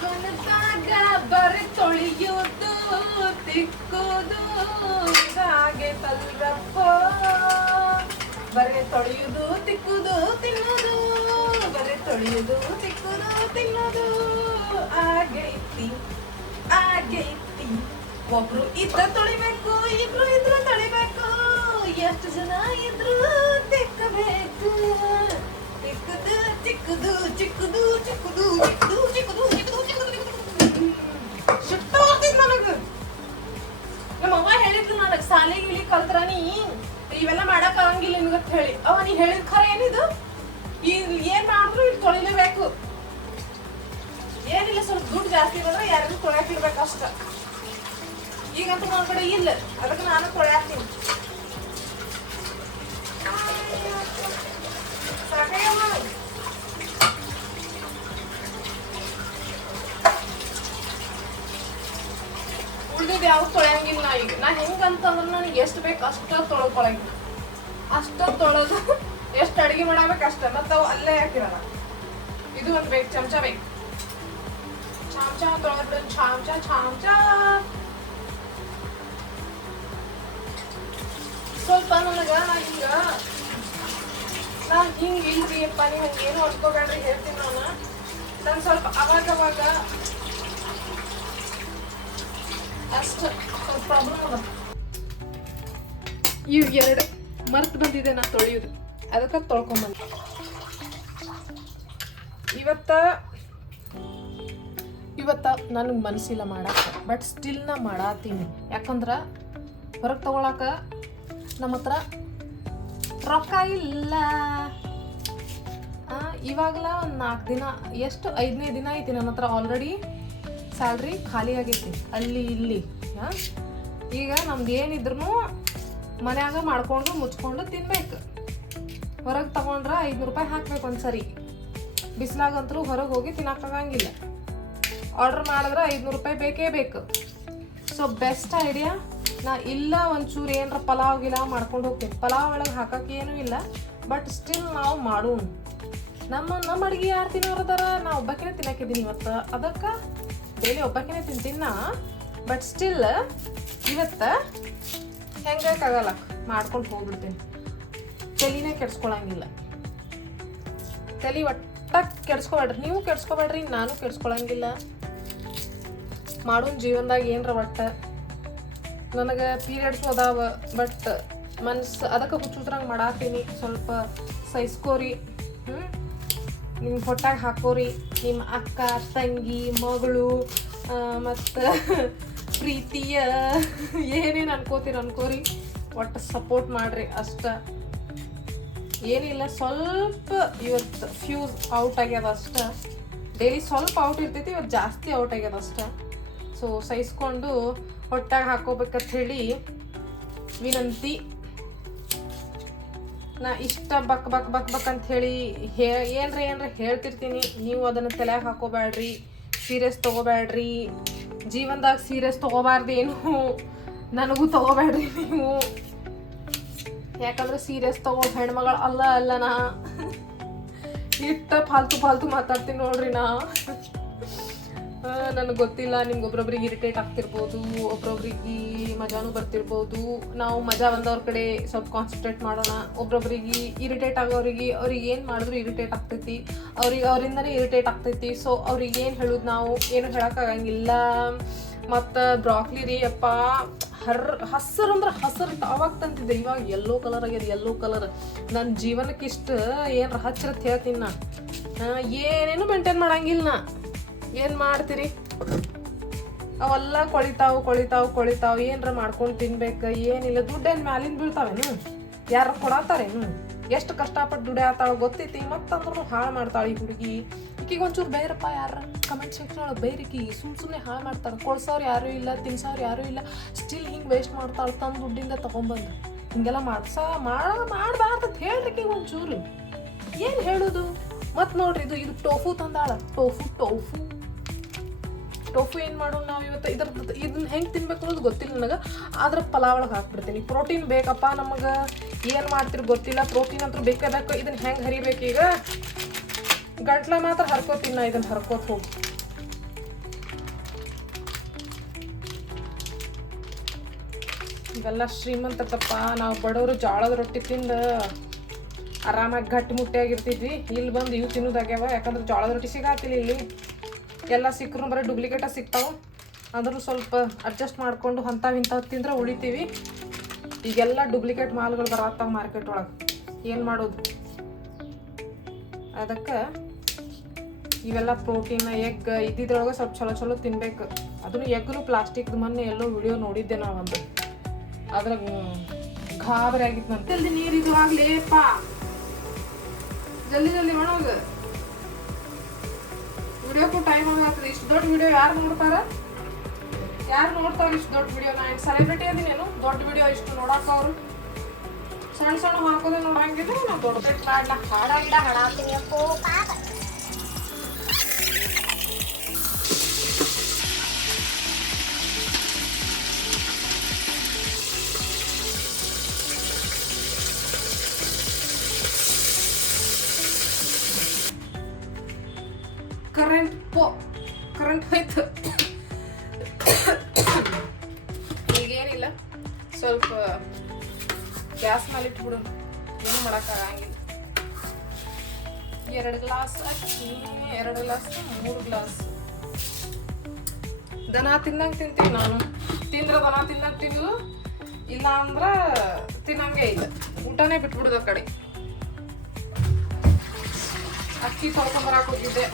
ಹೊಲದಾಗ ಬರೆ ತೊಳೆಯೋದು ತಿಕ್ಕೋದು ಹಾಗೆ ತಲ್ರಪ್ಪ. ಬರೆ ತೊಳೆಯೋದು ತಿಕ್ಕುದು ತಿನ್ನೋದು, ಬರೆ ತೊಳೆಯೋದು ತಿಕ್ಕುದು ತಿನ್ನೋದು ಆಗೈತಿ ಆಗೈತಿ. ಒಬ್ರು ಇದ್ರ ತೊಳಿಬೇಕು, ಇಬ್ರು ಇದ್ರ ತೊಳಿಬೇಕು, ಎಷ್ಟು ಜನ ಇದ್ರು ತಿಕ್ಕಬೇಕು. ತಿಕ್ಕುದು ಚಿಕ್ಕದು ಚಿಕ್ಕದು ಚಿಕ್ಕದು ಚಿಕ್ಕದು ಚಿಕ್ಕದು ಚಿಕ್ಕದು ಚಿಕ್ಕದು ಶಿಫ್ಟ್ ಆಗ್ತಿದ್ ನನಗ. ನಮ್ಮ ಅವ್ವ ಹೇಳಿದ್ಲು ನನಗ್ ಸಾಲಿ ಗಿಲಿ ಕಲ್ತ್ರ ನೀ ಇವೆಲ್ಲ ಮಾಡಕ್ ಆಗಂಗಿಲ್ಲ ನಿನಗಂತ ಹೇಳಿ. ಅವ ನೀ ಹೇಳಿದ ಖರೆ ಏನಿದು? ಏನ್ ಮಾಡಿದ್ರು ಇಲ್ಲಿ ತೊಳಿಲೇಬೇಕು. ಏನಿಲ್ಲ, ಸ್ವಲ್ಪ ದುಡ್ಡು ಜಾಸ್ತಿ ಬಂದ್ರೆ ಯಾರಿಗೂ ತೊಳ್ಯಾಕಿರ್ಬೇಕು ಅಷ್ಟ. ಈಗಂತೂ ನನ್ನ ಕಡೆ ಇಲ್ಲ, ಅದಕ್ಕೆ ನಾನು ತೊಳ್ಯಾಕ್ತೀನಿ. ಸಾಕಾಗಮ್ಮ. ಉಳ್ದಿದ್ದು ಯಾವ ತೊಳೆಯಂಗಿಲ್ಲ ನಾ ಈಗ. ನಾ ಹೆಂಗಂತಂದ್ರೆ ನನಗೆ ಎಷ್ಟು ಬೇಕು ಅಷ್ಟ ತೊಳ್ಕೊಳಂಗ, ಅಷ್ಟ ತೊಳೆದು ಎಷ್ಟು ಅಡಿಗೆ ಮಾಡಬೇಕು ಅಷ್ಟ. ಮತ್ತು ಅವು ಅಲ್ಲೇ ಹಾಕಿರಲ್ಲ. ಇದು ಒಂದು ಬೇಕು, ಚಮಚ ಬೇಕು. ಚಮಚ ತೊಳೆದ್ಬಿಡು, ಚಮಚ ಚಮಚ. ಸ್ವಲ್ಪ ನನಗ ನಾ ಹಿಂಗೆ ಇಲ್ರಿ ಅಪ್ಪ, ನೀವು ಹಂಗೇನು ಅನ್ಕೋಬೇಡ್ರಿ ಹೇಳ್ತೀನಿ ನಾನು ಸ್ವಲ್ಪ ಅವಾಗ ಅಷ್ಟು ಸ್ವಲ್ಪ ಪ್ರಾಬ್ಲಮ್ ಅದ. ಇವು ಎರಡು ಮರ್ತು ಬಂದಿದೆ ನಾ ತೊಳೆಯೋದು, ಅದಕ್ಕೆ ತೊಳ್ಕೊಂಬಂದೆ. ಇವತ್ತ ನನಗೆ ಮನಸ್ಸಿಲ್ಲ ಮಾಡಕ್ಕೆ, ಬಟ್ ಸ್ಟಿಲ್ ನಾ ಮಾಡತ್ತೀನಿ. ಯಾಕಂದ್ರೆ ಹೊರಗೆ ತಗೊಳಕ ನಮ್ಮ ಹತ್ರ ರೊಕ್ಕ ಇಲ್ಲ. ಇವಾಗಲ ಒಂದು 4 ದಿನ, ಎಷ್ಟು 5ನೇ ದಿನ ಐತಿ ನನ್ನ ಹತ್ರ ಆಲ್ರೆಡಿ ಸ್ಯಾಲ್ರಿ ಖಾಲಿ ಆಗೈತಿ ಅಲ್ಲಿ ಇಲ್ಲಿ. ಈಗ ನಮ್ದು ಏನಿದ್ರು ಮನ್ಯಾಗ ಮಾಡ್ಕೊಂಡು ಮುಚ್ಕೊಂಡು ತಿನ್ಬೇಕು. ಹೊರಗೆ ತಗೊಂಡ್ರೆ 500 ರೂಪಾಯಿ ಹಾಕ್ಬೇಕು ಒಂದ್ಸರಿ. ಬಿಸಿಲಾಗಂತರೂ ಹೊರಗೆ ಹೋಗಿ ತಿನ್ನಕ್ಕಾಗಂಗಿಲ್ಲ. ಆರ್ಡ್ರ್ ಮಾಡಿದ್ರೆ 500 ರೂಪಾಯಿ ಬೇಕೇ ಬೇಕು. ಸೊ ಬೆಸ್ಟ್ ಐಡಿಯಾ, ನಾ ಇಲ್ಲ ಒಂಚೂರು ಏನರ ಪಲಾವ್ ಗಿಲಾವ್ ಮಾಡ್ಕೊಂಡು ಹೋಗ್ತೀನಿ. ಪಲಾವ್ ಒಳಗೆ ಹಾಕಕ್ಕೆ ಏನೂ ಇಲ್ಲ, ಬಟ್ ಸ್ಟಿಲ್ ನಾವು ಮಾಡೋಣ. ನಮ್ಮ ಅಡುಗೆ ಯಾರು ತಿನ್ನೋರದಾರ? ನಾ ಒಬ್ಬಾಕಿನೇ ತಿನ್ನಕಿದ್ದೀನಿ ಇವತ್ತು. ಅದಕ್ಕೆ ಡೈಲಿ ಒಬ್ಬಾಕಿನೇ ತಿಂತೀನಿ. ಬಟ್ ಸ್ಟಿಲ್ ಇವತ್ತು ಹೆಂಗಾಗಲ್ಲ ಮಾಡ್ಕೊಂಡು ಹೋಗ್ಬಿಡ್ತೀನಿ. ತಲೆನೇ ಕೆಡ್ಸ್ಕೊಳಂಗಿಲ್ಲ. ತಲೆ ಒಟ್ಟ ಕೆಡ್ಸ್ಕೊಬೇಡ್ರಿ, ನೀವು ಕೆಡ್ಸ್ಕೊಬೇಡ್ರಿ, ನಾನು ಕೆಡ್ಸ್ಕೊಳಂಗಿಲ್ಲ. ಮಾಡೋಣ ಜೀವನದಾಗ ಏನರ ಒಟ್ಟು. ನನಗೆ ಪೀರಿಯಡ್ಸ್ ಅದಾವ, ಬಟ್ ಮನ್ಸು ಅದಕ್ಕೆ ಹುಚ್ಚುದ್ರಂಗೆ ಮಾಡಾತೀನಿ. ಸ್ವಲ್ಪ ಸಹಿಸ್ಕೋರಿ. ನಿಮ್ಮ ಹೊಟ್ಟಾಗ ಹಾಕೋರಿ. ನಿಮ್ಮ ಅಕ್ಕ ತಂಗಿ ಮಗಳು ಮತ್ತು ಪ್ರೀತಿಯ ಏನೇನು ಅನ್ಕೋರಿ. ಒಟ್ಟು ಸಪೋರ್ಟ್ ಮಾಡಿರಿ ಅಷ್ಟ. ಏನಿಲ್ಲ, ಸ್ವಲ್ಪ ಇವತ್ತು ಫ್ಯೂಸ್ ಔಟ್ ಆಗ್ಯದ ಅಷ್ಟ. ಡೈಲಿ ಸ್ವಲ್ಪ ಔಟ್ ಇರ್ತೈತಿ, ಇವತ್ತು ಜಾಸ್ತಿ ಔಟ್ ಆಗ್ಯದ ಅಷ್ಟ. ಸೊ ಸಹಿಸ್ಕೊಂಡು ಹೊಟ್ಟಾಗ ಹಾಕೋಬೇಕಂತ ಹೇಳಿ ವಿನಂತಿ. ನಾ ಇಷ್ಟ ಬಕ್ ಬಕ್ ಬಕ್ ಬಕ್ ಅಂತ ಹೇಳಿ ಏನರ ಹೇಳ್ತಿರ್ತೀನಿ. ನೀವು ಅದನ್ನು ತಲೆಯಾಗ ಹಾಕೋಬೇಡ್ರಿ, ಸೀರಿಯಸ್ ತೊಗೋಬೇಡ್ರಿ. ಜೀವನದಾಗ ಸೀರಿಯಸ್ ತೊಗೋಬಾರ್ದೇನು, ನನಗೂ ತೊಗೋಬೇಡ್ರಿ ನೀವು. ಯಾಕಂದ್ರೆ ಸೀರಿಯಸ್ ತಗೋ ಹೆಣ್ಮಗಳು ಅಲ್ಲ ನಾ. ಇಷ್ಟ ಫಾಲ್ತು ಮಾತಾಡ್ತೀನಿ ನೋಡ್ರಿ ನಾ. ನನಗೆ ಗೊತ್ತಿಲ್ಲ, ನಿಮ್ಗೆ ಒಬ್ರೊಬ್ರಿಗೆ ಇರಿಟೇಟ್ ಆಗ್ತಿರ್ಬೋದು, ಒಬ್ರೊಬ್ರಿಗೆ ಮಜಾನು ಬರ್ತಿರ್ಬೋದು. ನಾವು ಮಜಾ ಬಂದವ್ರ ಕಡೆ ಸ್ವಲ್ಪ ಕಾನ್ಸಂಟ್ರೇಟ್ ಮಾಡೋಣ. ಒಬ್ರೊಬ್ರಿಗೆ ಇರಿಟೇಟ್ ಆಗೋರಿಗೆ ಅವ್ರಿಗೆ ಏನು ಮಾಡಿದ್ರು ಇರಿಟೇಟ್ ಆಗ್ತೈತಿ, ಅವರಿಂದನೇ ಇರಿಟೇಟ್ ಆಗ್ತೈತಿ. ಸೊ ಅವ್ರಿಗೆ ಏನು ಹೇಳೋದು, ನಾವು ಏನು ಹೇಳೋಕ್ಕಾಗಂಗಿಲ್ಲ. ಮತ್ತು ಬ್ರಾಕ್ಲಿ ರೀ ಅಪ್ಪ, ಹಸರು ಅಂದ್ರೆ ಹಸರು ಅವಾಗ ತಂತಿದ್ದೆ, ಇವಾಗ ಯೆಲ್ಲೋ ಕಲರ್ ಆಗ್ಯದ. ಯೆಲ್ಲೋ ಕಲರ್ ನನ್ನ ಜೀವನಕ್ಕೆ ಇಷ್ಟು ಏನರ ಹಚ್ಚಿರತ್ ಹೇಳ್ತೀನಿ ನಾ. ಏನೇನು ಮೇಂಟೈನ್ ಮಾಡಂಗಿಲ್ಲ ನಾ. ಏನು ಮಾಡ್ತೀರಿ, ಅವೆಲ್ಲ ಕೊಳಿತಾವು ಏನರ ಮಾಡ್ಕೊಂಡು ತಿನ್ಬೇಕು. ಏನಿಲ್ಲ, ದುಡ್ಡೇನು ಮ್ಯಾಲಿಂದ ಬೀಳ್ತಾವೇನು? ಯಾರು ಕೊಡತ್ತಾರೇನು? ಎಷ್ಟು ಕಷ್ಟಪಟ್ಟು ದುಡಿಯಾತಾಳ ಗೊತ್ತೈತಿ. ಮತ್ತಂದ್ರೂ ಹಾಳು ಮಾಡ್ತಾಳೆ ಈ ಹುಡುಗಿ. ಈಕಿಗೆ ಒಂಚೂರು ಬೈರಪ್ಪ, ಯಾರ ಕಮೆಂಟ್ ಸೆಕ್ಷನ್ ಒಳಗೆ ಬೈರಿಕಿ. ಸುಮ್ಮನೆ ಹಾಳು ಮಾಡ್ತಾರೆ. ಕೊಡ್ಸೋರು ಯಾರೂ ಇಲ್ಲ, ತಿನ್ಸೋರು ಯಾರೂ ಇಲ್ಲ. ಸ್ಟಿಲ್ ಹಿಂಗೆ ವೇಸ್ಟ್ ಮಾಡ್ತಾಳೆ ತನ್ನ ದುಡ್ಡಿಂದ ತೊಗೊಂಬಂದು. ಹಿಂಗೆಲ್ಲ ಮಾಡಬಾರ್ದು ಹೇಳ್ರಿಕಿ ಒಂಚೂರು. ಏನು ಹೇಳೋದು? ಮತ್ತು ನೋಡ್ರಿ, ಇದು ಟೋಫು ತಂದಾಳ. ಟೋಫು ಏನು ಮಾಡೋಣ ನಾವು ಇವತ್ತು? ಇದನ್ನ ಹೆಂಗೆ ತಿನ್ಬೇಕು ಅನ್ನೋದು ಗೊತ್ತಿಲ್ಲ ನನಗೆ. ಆದ್ರೆ ಪಲಾವ್ ಒಳಗೆ ಹಾಕ್ಬಿಡ್ತೀನಿ. ಪ್ರೋಟೀನ್ ಬೇಕಪ್ಪ ನಮಗೆ. ಏನು ಮಾಡ್ತಿರೋ ಗೊತ್ತಿಲ್ಲ, ಪ್ರೋಟೀನ್ ಅಂತೂ ಬೇಕೇ ಬೇಕು. ಇದನ್ನು ಹೆಂಗೆ ಹರಿಬೇಕು? ಈಗ ಗಂಟ್ಲ ಮಾತ್ರ ಹರ್ಕೋತೀನಿ ನಾ. ಇದನ್ನು ಹರ್ಕೋತ ಹೋಗಿ ಇವೆಲ್ಲ ಶ್ರೀಮಂತಪ್ಪ. ನಾವು ಬಡವರು ಜೋಳದ ರೊಟ್ಟಿ ತಿಂದು ಆರಾಮಾಗಿ ಗಟ್ಟಿ ಮುಟ್ಟಿಯಾಗಿರ್ತಿದ್ವಿ. ಇಲ್ಲಿ ಬಂದು ಇವು ತಿನ್ನೋದಾಗ್ಯಾವ. ಯಾಕಂದ್ರೆ ಜೋಳದ ರೊಟ್ಟಿ ಸಿಗಾತಿಲ್ಲ ಇಲ್ಲಿ. ಎಲ್ಲ ಸಿಕ್ಕರು ಬರೀ ಡೂಪ್ಲಿಕೇಟ ಸಿಗ್ತಾವೆ. ಅಂದ್ರೂ ಸ್ವಲ್ಪ ಅಡ್ಜಸ್ಟ್ ಮಾಡಿಕೊಂಡು ಇಂಥವು ತಿಂದ್ರೆ ಉಳಿತೀವಿ. ಈಗೆಲ್ಲ ಡೂಪ್ಲಿಕೇಟ್ ಮಾಲ್ಗಳು ಬರತ್ತಾವ ಮಾರ್ಕೆಟ್ ಒಳಗೆ. ಏನು ಮಾಡೋದು? ಅದಕ್ಕೆ ಇವೆಲ್ಲ ಪ್ರೋಟೀನ್ ಎಗ್ ಇದ್ದಿದ್ರೊಳಗೆ ಸ್ವಲ್ಪ ಚಲೋ ಚಲೋ ತಿನ್ಬೇಕು. ಅದನ್ನು ಎಗ್ನು ಪ್ಲಾಸ್ಟಿಕ್ದು ಮೊನ್ನೆ ಎಲ್ಲೋ ವಿಡಿಯೋ ನೋಡಿದ್ದೆ ನಾವೊಂದು. ಅದ್ರಾಗ ಗಾಬರಿ ಆಗಿತ್ತು ನಾನು. ಜಲ್ದಿ ನೀರು ಇದು ಆಗ್ಲೇಪ್ಪ, ಜಲ್ದಿ ಜಲ್ದಿ ಮಾಡೋದು. ವಿಡಿಯೋಕ್ಕೂ ಟೈಮ್ ಆಗ್ತದೆ. ಇಷ್ಟು ದೊಡ್ಡ ವಿಡಿಯೋ ಯಾರು ನೋಡ್ತಾರೆ? ಇಷ್ಟು ದೊಡ್ಡ ವಿಡಿಯೋ? ನಾನು ಸೆಲೆಬ್ರಿಟಿ ಅದೀನೇನು ದೊಡ್ಡ ವಿಡಿಯೋ ಇಷ್ಟು ನೋಡಕ್ಕೆ? ಅವರು ಸಣ್ಣ ಸಣ್ಣ ಹಾಕೋದೇ ನೋಡಂಗಿದ್ರೆ ನಾವು ದೊಡ್ಡದಕ್ಕೆ ಮಾಡಲ್ಲ. ಹಾಡಾಗಿಲ್ಲ ಹಾಡಾತೀನಿ ಅಪ್ಪೋ ಪಾಪ. ಕರೆಂಟ್ ಹೋಯ್ತು. ಈಗೇನಿಲ್ಲ, ಸ್ವಲ್ಪ ಗ್ಯಾಸ್ ಮೇಲೆ ಇಟ್ಬಿಡು, ಏನು ಮಾಡೋಕ್ಕಾಗಂಗಿಲ್ಲ. 2 ಗ್ಲಾಸ್ ಅಕ್ಕಿ, 2 ಗ್ಲಾಸ್ 3 ಗ್ಲಾಸ್. ದನ ತಿನ್ನಂಗೆ ತಿಂತೀನಿ ನಾನು. ತಿಂದ್ರೆ ದನ ತಿನ್ನಂಗೆ ತಿನ್ನೋದು, ಇಲ್ಲ ಅಂದ್ರೆ ತಿನ್ನಂಗೆ ಇಲ್ಲ. ಊಟನೇ ಬಿಟ್ಬಿಡುದು ಆ ಕಡೆ. ಅಕ್ಕಿ ತೊಳ್ಕೊಂಬರಕ್ಕೆ ಹೋಗಿದ್ದೆ.